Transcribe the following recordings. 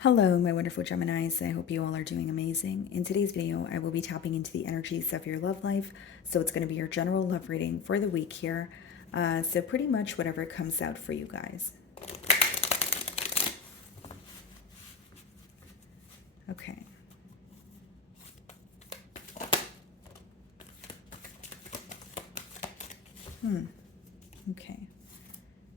Hello, my wonderful Geminis. I hope you all are doing amazing. In today's video, I will be tapping into the energies of your love life. So it's going to be your general love reading for the week here. So pretty much whatever comes out for you guys. Okay. Okay.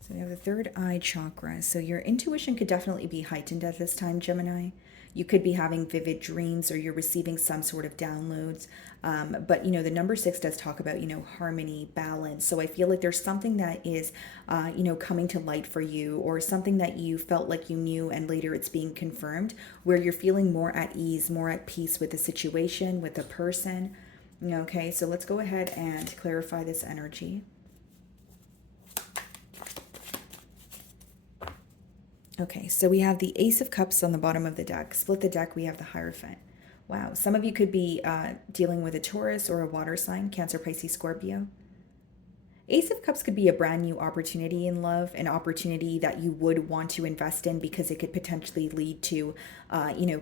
So we have the third eye chakra. So your intuition could definitely be heightened at this time, Gemini. You could be having vivid dreams or you're receiving some sort of downloads. But, the number six does talk about, harmony, balance. So I feel like there's something that is, coming to light for you or something that you felt like you knew and later it's being confirmed where you're feeling more at ease, more at peace with the situation, with the person. Okay, so let's go ahead and clarify this energy. Okay, so we have the Ace of Cups on the bottom of the deck. Split the deck, we have the Hierophant. Wow, some of you could be dealing with a Taurus or a water sign, Cancer, Pisces, Scorpio. Ace of Cups could be a brand new opportunity in love, an opportunity that you would want to invest in because it could potentially lead to,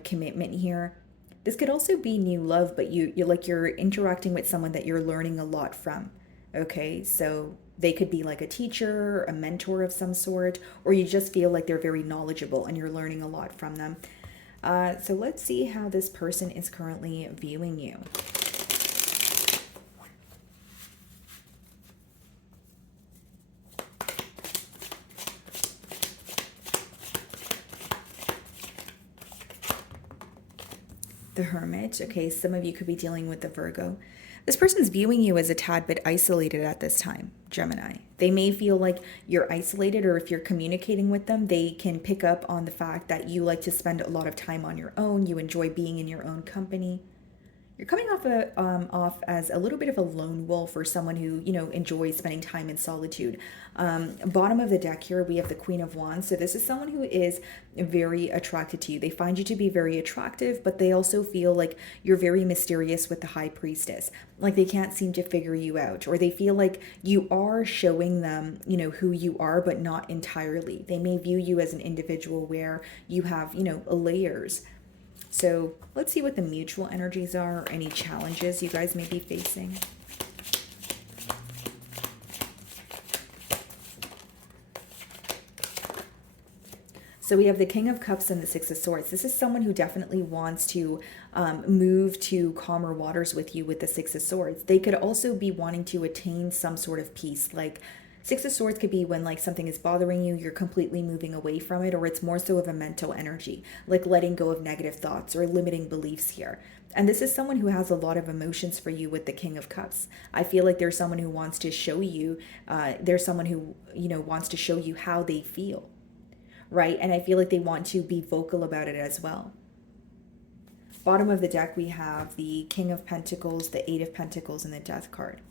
commitment here. This could also be new love, but you're interacting with someone that you're learning a lot from. Okay, so they could be like a teacher, a mentor of some sort, or you just feel like they're very knowledgeable and you're learning a lot from them. So let's see how this person is currently viewing you. The Hermit. Okay, some of you could be dealing with the Virgo. This person's viewing you as a tad bit isolated at this time, Gemini. They may feel like you're isolated, or if you're communicating with them, they can pick up on the fact that you like to spend a lot of time on your own. You enjoy being in your own company. You're coming off as a little bit of a lone wolf or someone who enjoys spending time in solitude. Bottom of the deck here we have the Queen of Wands. So this is someone who is very attracted to you. They find you to be very attractive, but they also feel like you're very mysterious with the High Priestess. Like they can't seem to figure you out, or they feel like you are showing them who you are, but not entirely. They may view you as an individual where you have layers. So let's see what the mutual energies are, or any challenges you guys may be facing. So we have the King of Cups and the Six of Swords. This is someone who definitely wants to move to calmer waters with you with the Six of Swords. They could also be wanting to attain some sort of peace, like Six of Swords could be when like something is bothering you, you're completely moving away from it, or it's more so of a mental energy, like letting go of negative thoughts or limiting beliefs here. And this is someone who has a lot of emotions for you with the King of Cups. I feel like there's someone who wants to show you, there's someone who, wants to show you how they feel, right? And I feel like they want to be vocal about it as well. Bottom of the deck, we have the King of Pentacles, the Eight of Pentacles, and the Death card,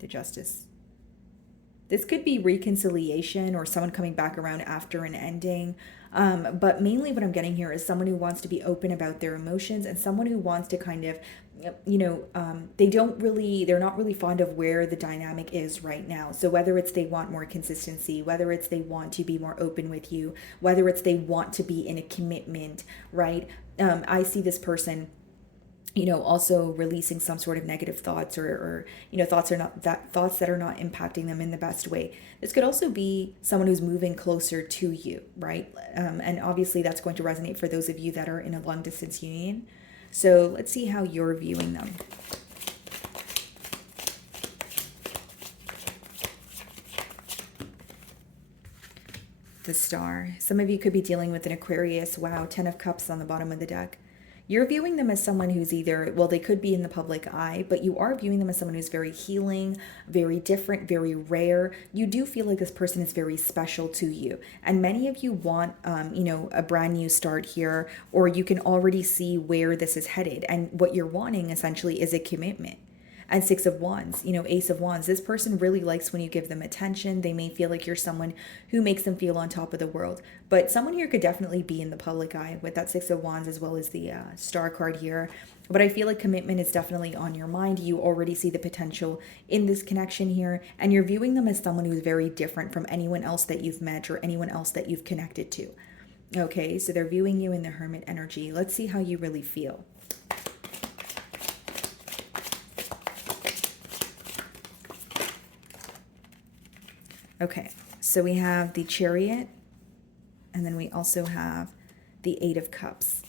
the Justice. This could be reconciliation or someone coming back around after an ending. But mainly what I'm getting here is someone who wants to be open about their emotions and someone who wants to kind of, they're not really fond of where the dynamic is right now. So whether it's they want more consistency, whether it's they want to be more open with you, whether it's they want to be in a commitment, right? I see this person also releasing some sort of negative thoughts or thoughts that are not impacting them in the best way. This could also be someone who's moving closer to you, right? And obviously that's going to resonate for those of you that are in a long distance union. So let's see how you're viewing them. The Star. Some of you could be dealing with an Aquarius. Wow, 10 of Cups on the bottom of the deck. You're viewing them as someone who's either, well, they could be in the public eye, but you are viewing them as someone who's very healing, very different, very rare. You do feel like this person is very special to you. And many of you want, a brand new start here, or you can already see where this is headed. And what you're wanting essentially is a commitment. And Six of Wands, Ace of Wands. This person really likes when you give them attention. They may feel like you're someone who makes them feel on top of the world. But someone here could definitely be in the public eye with that Six of Wands as well as the Star card here. But I feel like commitment is definitely on your mind. You already see the potential in this connection here. And you're viewing them as someone who's very different from anyone else that you've met or anyone else that you've connected to. Okay, so they're viewing you in the Hermit energy. Let's see how you really feel. Okay, so we have the Chariot, and then we also have the Eight of Cups.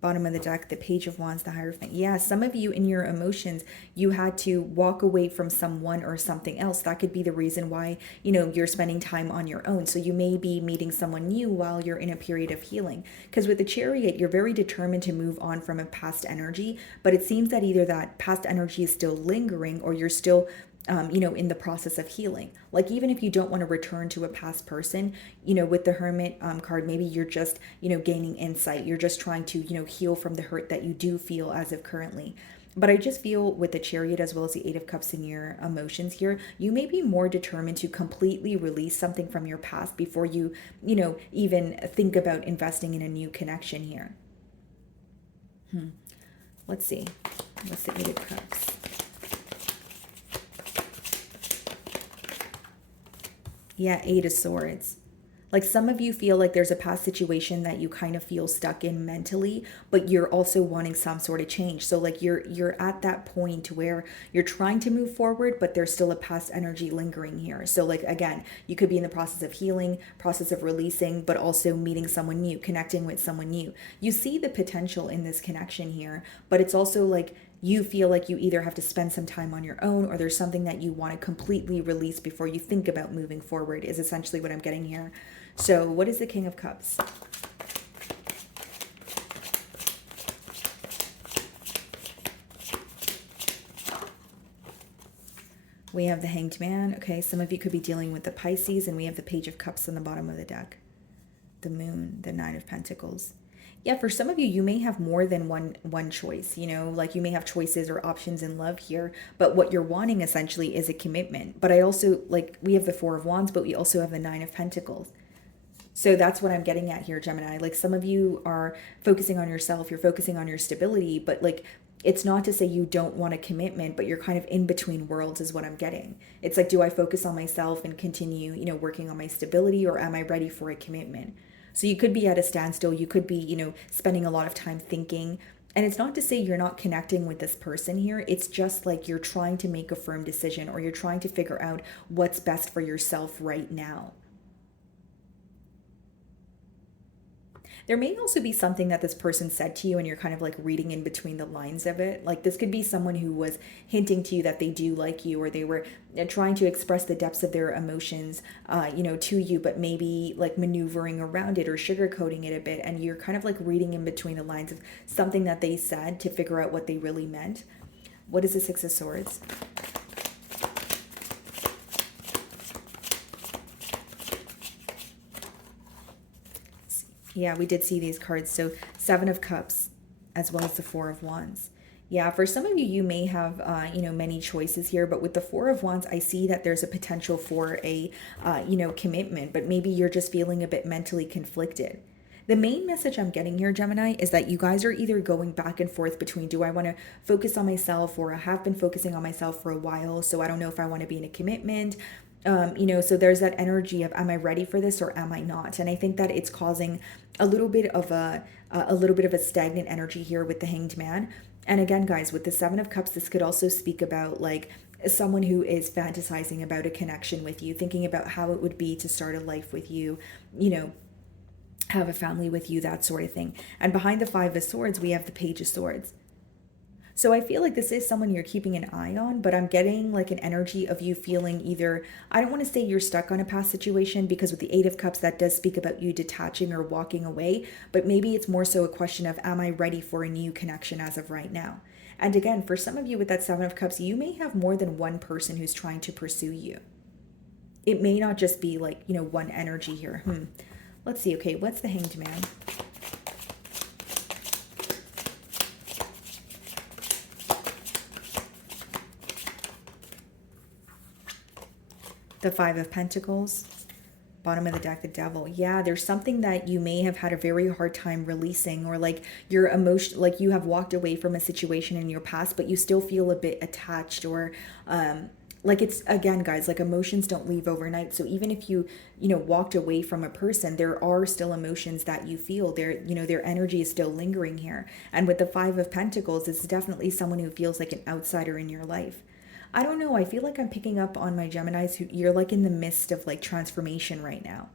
Bottom of the deck, the Page of Wands, the Hierophant. Yeah, some of you in your emotions, you had to walk away from someone or something else. That could be the reason why, you're spending time on your own. So you may be meeting someone new while you're in a period of healing. Because with the Chariot, you're very determined to move on from a past energy, but it seems that either that past energy is still lingering or you're still in the process of healing. Like, even if you don't want to return to a past person, with the Hermit card, maybe you're just, gaining insight. You're just trying to, heal from the hurt that you do feel as of currently. But I just feel with the Chariot as well as the Eight of Cups in your emotions here, you may be more determined to completely release something from your past before you, even think about investing in a new connection here. Let's see. What's the Eight of Cups? Yeah, Eight of Swords. Like, some of you feel like there's a past situation that you kind of feel stuck in mentally, but you're also wanting some sort of change. So like you're at that point where you're trying to move forward, but there's still a past energy lingering here. So like, again, you could be in the process of healing, process of releasing, but also meeting someone new, connecting with someone new. You see the potential in this connection here, but it's also like you feel like you either have to spend some time on your own or there's something that you want to completely release before you think about moving forward, is essentially what I'm getting here. So what is the King of Cups? We have the Hanged Man. Okay, some of you could be dealing with the Pisces, and we have the Page of Cups on the bottom of the deck. The Moon, the Nine of Pentacles. Yeah, for some of you, you may have more than one choice, like you may have choices or options in love here, but what you're wanting essentially is a commitment. But I also, like, we have the Four of Wands, but we also have the Nine of Pentacles. So that's what I'm getting at here, Gemini. Like, some of you are focusing on yourself, you're focusing on your stability, but like, it's not to say you don't want a commitment, but you're kind of in between worlds is what I'm getting. It's like, do I focus on myself and continue, working on my stability, or am I ready for a commitment? So you could be at a standstill. You could be, spending a lot of time thinking. And it's not to say you're not connecting with this person here. It's just like you're trying to make a firm decision, or you're trying to figure out what's best for yourself right now. There may also be something that this person said to you and you're kind of like reading in between the lines of it. Like, this could be someone who was hinting to you that they do like you, or they were trying to express the depths of their emotions, to you, but maybe like maneuvering around it or sugarcoating it a bit. And you're kind of like reading in between the lines of something that they said to figure out what they really meant. What is the Six of Swords? Yeah, we did see these cards. So Seven of Cups, as well as the Four of Wands. Yeah, for some of you, you may have, many choices here, but with the Four of Wands, I see that there's a potential for a, commitment, but maybe you're just feeling a bit mentally conflicted. The main message I'm getting here, Gemini, is that you guys are either going back and forth between, do I want to focus on myself, or I have been focusing on myself for a while, so I don't know if I want to be in a commitment. So there's that energy of, am I ready for this or am I not? And I think that it's causing a little bit of a stagnant energy here with the Hanged Man. And again, guys, with the Seven of Cups, this could also speak about like someone who is fantasizing about a connection with you, thinking about how it would be to start a life with you, have a family with you, that sort of thing. And behind the Five of Swords, we have the Page of Swords. So I feel like this is someone you're keeping an eye on, but I'm getting like an energy of you feeling either, I don't want to say you're stuck on a past situation, because with the Eight of Cups, that does speak about you detaching or walking away, but maybe it's more so a question of, am I ready for a new connection as of right now? And again, for some of you with that Seven of Cups, you may have more than one person who's trying to pursue you. It may not just be like, one energy here. Let's see. Okay, what's the Hanged Man? The Five of Pentacles, bottom of the deck, the Devil. Yeah, there's something that you may have had a very hard time releasing, or like your emotion, like you have walked away from a situation in your past, but you still feel a bit attached, or Like, it's, again, guys, like, emotions don't leave overnight. So even if you walked away from a person, there are still emotions that you feel. Their energy is still lingering here. And with the Five of Pentacles, it's definitely someone who feels like an outsider in your life. I don't know, I feel like I'm picking up on my Geminis who, you're like in the midst of like transformation right now.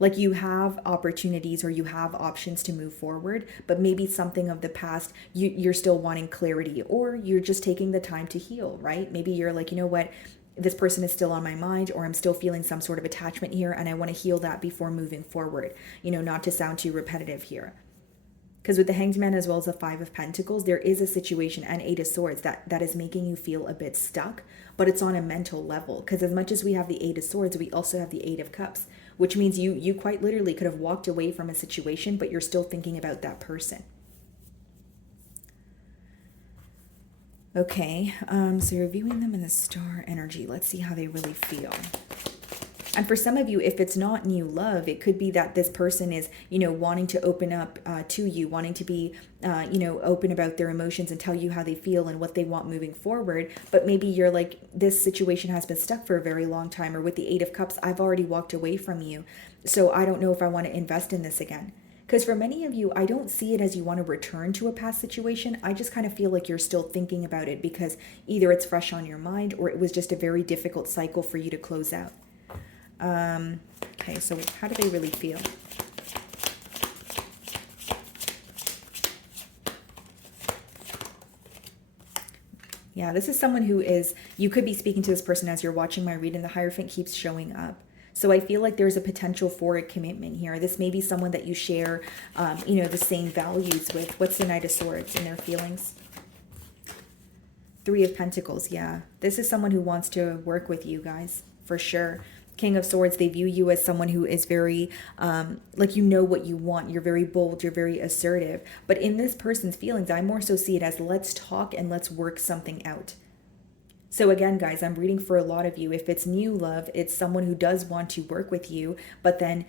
Like, you have opportunities or you have options to move forward, but maybe something of the past, you're still wanting clarity, or you're just taking the time to heal, right? Maybe you're like, you know what, this person is still on my mind, or I'm still feeling some sort of attachment here, and I want to heal that before moving forward, not to sound too repetitive here. Because with the Hanged Man as well as the Five of Pentacles, there is a situation, and Eight of Swords, that is making you feel a bit stuck, but it's on a mental level. Because as much as we have the Eight of Swords, we also have the Eight of Cups, which means you quite literally could have walked away from a situation, but you're still thinking about that person. Okay, so you're viewing them in the star energy. Let's see how they really feel. And for some of you, if it's not new love, it could be that this person is, wanting to open up to you, wanting to be, open about their emotions and tell you how they feel and what they want moving forward. But maybe you're like, this situation has been stuck for a very long time. Or with the Eight of Cups, I've already walked away from you, so I don't know if I want to invest in this again. Because for many of you, I don't see it as you want to return to a past situation. I just kind of feel like you're still thinking about it because either it's fresh on your mind or it was just a very difficult cycle for you to close out. Okay, so how do they really feel? Yeah, this is someone who is, you could be speaking to this person as you're watching my read, and the Hierophant keeps showing up. So I feel like there's a potential for a commitment here. This may be someone that you share, the same values with. What's the Knight of Swords in their feelings? Three of Pentacles, yeah. This is someone who wants to work with you guys, for sure. King of Swords, they view you as someone who is very, like, you know what you want. You're very bold. You're very assertive. But in this person's feelings, I more so see it as let's talk and let's work something out. So again, guys, I'm reading for a lot of you. If it's new love, it's someone who does want to work with you, but then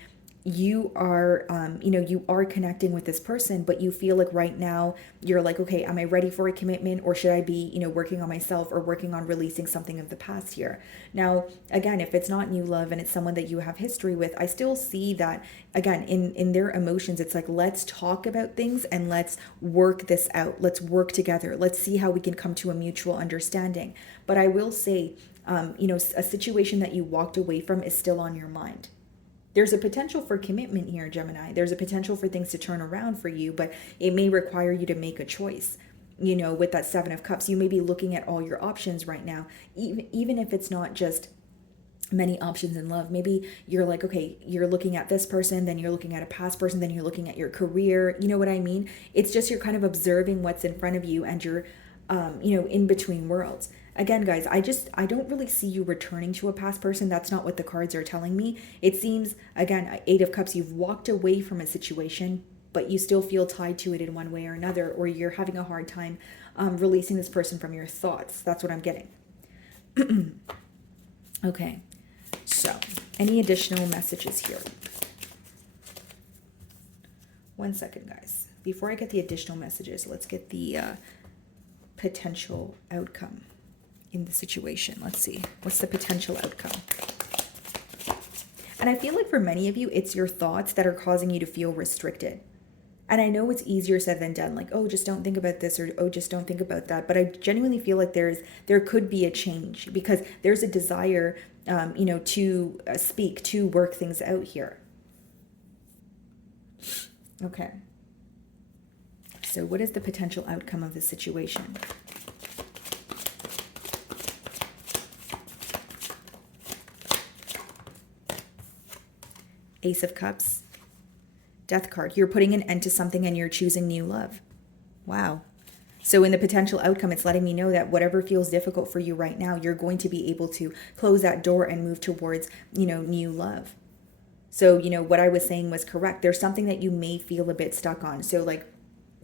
you are, you are connecting with this person, but you feel like right now you're like, okay, am I ready for a commitment, or should I be, working on myself or working on releasing something of the past here? Now, again, if it's not new love and it's someone that you have history with, I still see that, again, in their emotions, it's like, let's talk about things and let's work this out. Let's work together. Let's see how we can come to a mutual understanding. But I will say, a situation that you walked away from is still on your mind. There's a potential for commitment here, Gemini. There's a potential for things to turn around for you, but it may require you to make a choice. With that Seven of Cups, you may be looking at all your options right now, even if it's not just many options in love. Maybe you're like, okay, you're looking at this person, then you're looking at a past person, then you're looking at your career. You know what I mean? It's just you're kind of observing what's in front of you, and you're, in between worlds. Again, guys, I don't really see you returning to a past person. That's not what the cards are telling me. It seems, again, Eight of Cups, you've walked away from a situation, but you still feel tied to it in one way or another, or you're having a hard time releasing this person from your thoughts. That's what I'm getting. Okay, so any additional messages here? One second, guys. Before I get the additional messages, let's get the potential outcome in the situation. Let's see. What's the potential outcome? And I feel like for many of you, it's your thoughts that are causing you to feel restricted. And I know it's easier said than done. Like, oh, just don't think about this, or oh, just don't think about that. But I genuinely feel like there could be a change, because there's a desire, to speak, to work things out here. Okay. So what is the potential outcome of this situation? Ace of Cups, Death card. You're putting an end to something and you're choosing new love. Wow. So in the potential outcome, it's letting me know that whatever feels difficult for you right now, you're going to be able to close that door and move towards, new love. So, what I was saying was correct. There's something that you may feel a bit stuck on. So like,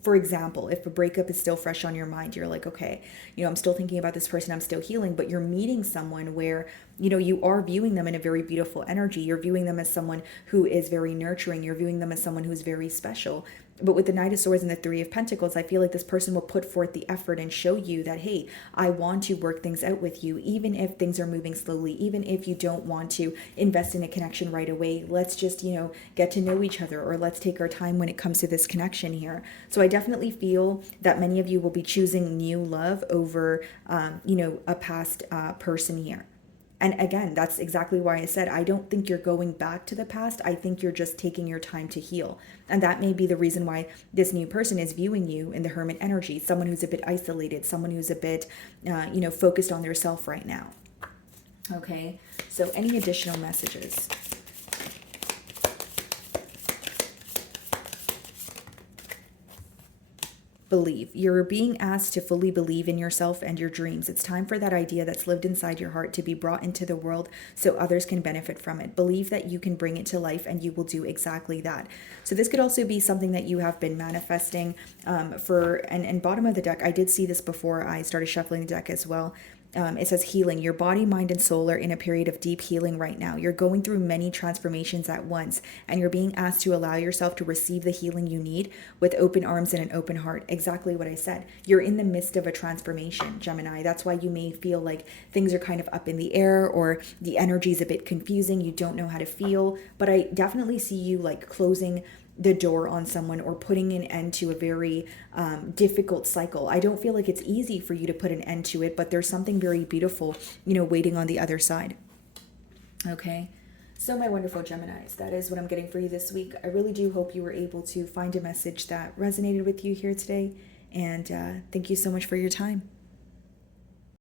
for example, if a breakup is still fresh on your mind, you're like, okay, I'm still thinking about this person, I'm still healing, but you're meeting someone where, you are viewing them in a very beautiful energy. You're viewing them as someone who is very nurturing. You're viewing them as someone who's very special. But with the Knight of Swords and the Three of Pentacles, I feel like this person will put forth the effort and show you that, hey, I want to work things out with you, even if things are moving slowly, even if you don't want to invest in a connection right away. Let's just, get to know each other, or let's take our time when it comes to this connection here. So I definitely feel that many of you will be choosing new love over, a past person here. And again, that's exactly why I said I don't think you're going back to the past. I think you're just taking your time to heal. And that may be the reason why this new person is viewing you in the Hermit energy, someone who's a bit isolated, someone who's a bit, focused on their self right now. Okay, so any additional messages? Believe. You're being asked to fully believe in yourself and your dreams. It's time for that idea that's lived inside your heart to be brought into the world so others can benefit from it. Believe that you can bring it to life, and you will do exactly that. So this could also be something that you have been manifesting and bottom of the deck. I did see this before I started shuffling the deck as well. It says healing. Your body, mind, and soul are in a period of deep healing right now. You're going through many transformations at once, and you're being asked to allow yourself to receive the healing you need with open arms and an open heart. Exactly what I said. You're in the midst of a transformation, Gemini. That's why you may feel like things are kind of up in the air, or the energy is a bit confusing. You don't know how to feel, but I definitely see you like closing the door on someone, or putting an end to a very difficult cycle. I don't feel like it's easy for you to put an end to it, but there's something very beautiful, waiting on the other side. Okay. So my wonderful Geminis, that is what I'm getting for you this week. I really do hope you were able to find a message that resonated with you here today. And thank you so much for your time.